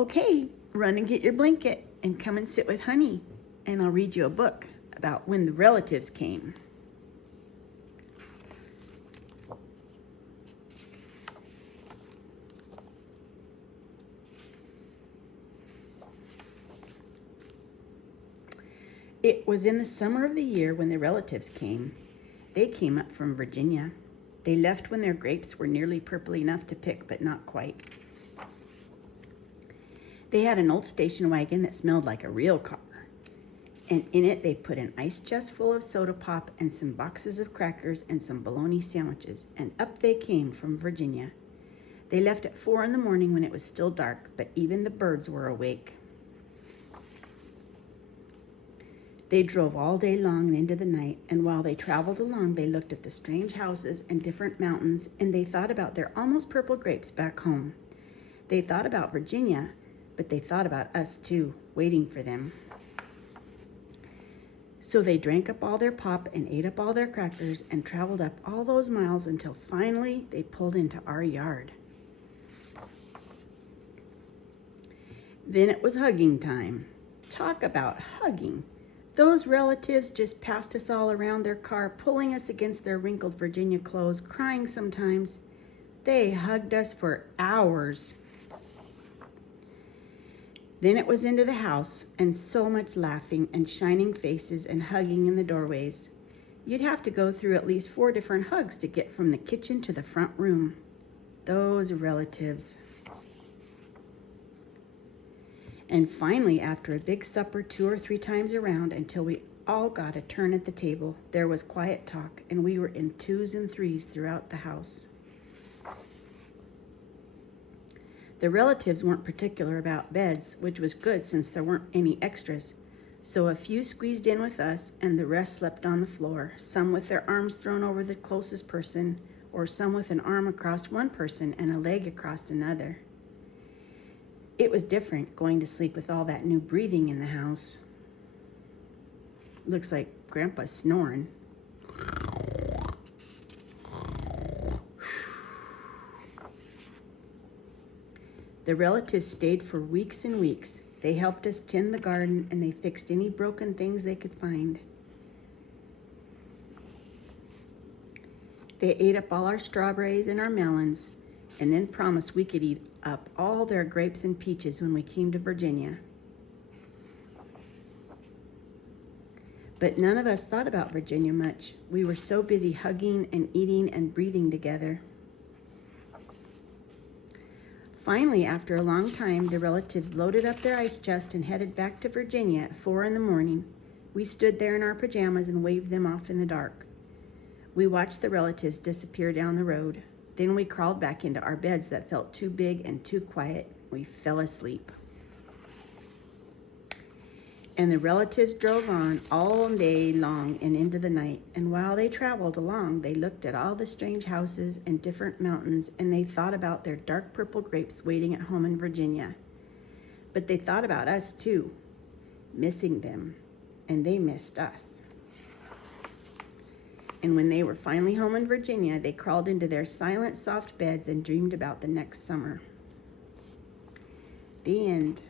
Okay, run and get your blanket and come and sit with Honey, and I'll read you a book about when the relatives came. It was in the summer of the year when the relatives came. They came up from Virginia. They left when their grapes were nearly purple enough to pick, but not quite. They had an old station wagon that smelled like a real car, and in it they put an ice chest full of soda pop and some boxes of crackers and some bologna sandwiches, and up they came from Virginia. They left at 4 in the morning when it was still dark, but even the birds were awake. They drove all day long and into the night, and while they traveled along, they looked at the strange houses and different mountains, and they thought about their almost purple grapes back home. They thought about Virginia, but they thought about us too, waiting for them. So they drank up all their pop and ate up all their crackers and traveled up all those miles until finally they pulled into our yard. Then it was hugging time. Talk about hugging. Those relatives just passed us all around their car, pulling us against their wrinkled Virginia clothes, crying sometimes. They hugged us for hours. Then it was into the house, and so much laughing and shining faces and hugging in the doorways. You'd have to go through at least 4 different hugs to get from the kitchen to the front room. Those relatives. And finally, after a big supper 2 or 3 times around until we all got a turn at the table, there was quiet talk, and we were in 2s and 3s throughout the house. The relatives weren't particular about beds, which was good since there weren't any extras. So a few squeezed in with us, and the rest slept on the floor, some with their arms thrown over the closest person, or some with an arm across one person and a leg across another. It was different going to sleep with all that new breathing in the house. Looks like Grandpa's snoring. The relatives stayed for weeks and weeks. They helped us tend the garden, and they fixed any broken things they could find. They ate up all our strawberries and our melons, and then promised we could eat up all their grapes and peaches when we came to Virginia. But none of us thought about Virginia much. We were so busy hugging and eating and breathing together. Finally, after a long time, the relatives loaded up their ice chest and headed back to Virginia at 4 in the morning. We stood there in our pajamas and waved them off in the dark. We watched the relatives disappear down the road. Then we crawled back into our beds that felt too big and too quiet. We fell asleep. And the relatives drove on all day long and into the night. And while they traveled along, they looked at all the strange houses and different mountains, and they thought about their dark purple grapes waiting at home in Virginia. But they thought about us too, missing them, and they missed us. And when they were finally home in Virginia, they crawled into their silent, soft beds and dreamed about the next summer. The end.